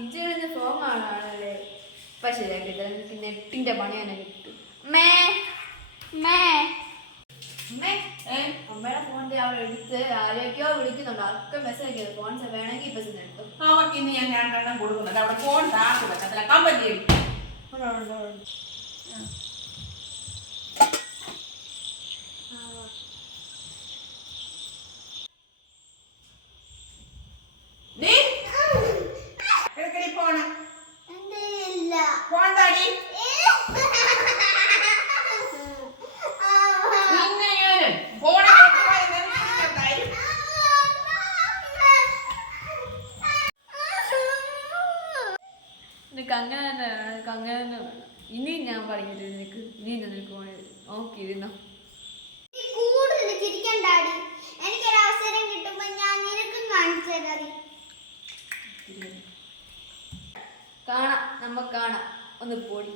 ഇഞ്ചിന് phone കാണാണല്ലേ. ഇപ്പം ശരിയാക്കിട്ട് എനിക്ക് നെറ്റിൻ്റെ പണി തന്നെ കിട്ടും. മേ മേ അമ്മേ അമ്മയുടെ ഫോണിന്റെ അവിടെ എടുത്ത് ആരെയൊക്കെയോ വിളിക്കുന്നുണ്ട്. ആർക്കെ മെസ്സേജ് ചെയ്ത് ഫോൺ വേണമെങ്കിൽ ഇപ്പൊ എടുത്തു. അവർക്ക് ഇന്ന് ഞാൻ 2 എണ്ണം കൊടുക്കുന്നുണ്ട്. അവിടെ ഫോൺ താഴ്ത്തു പറ്റത്തില്ല. കമ്പനി ഫോണ് ഫോൺ താടി നിനക്ക് അങ്ങനെ തന്നെ വേണം. നിനക്ക് അങ്ങനെ തന്നെ വേണം. ഇനിയും ഞാൻ പറഞ്ഞില്ല നിനക്ക്. ഇനിയും ഞാൻ നിനക്ക് ഫോൺ നോക്കിയിരുന്നോ. കാണാം, നമുക്ക് കാണാം. ഒന്ന് പോടി.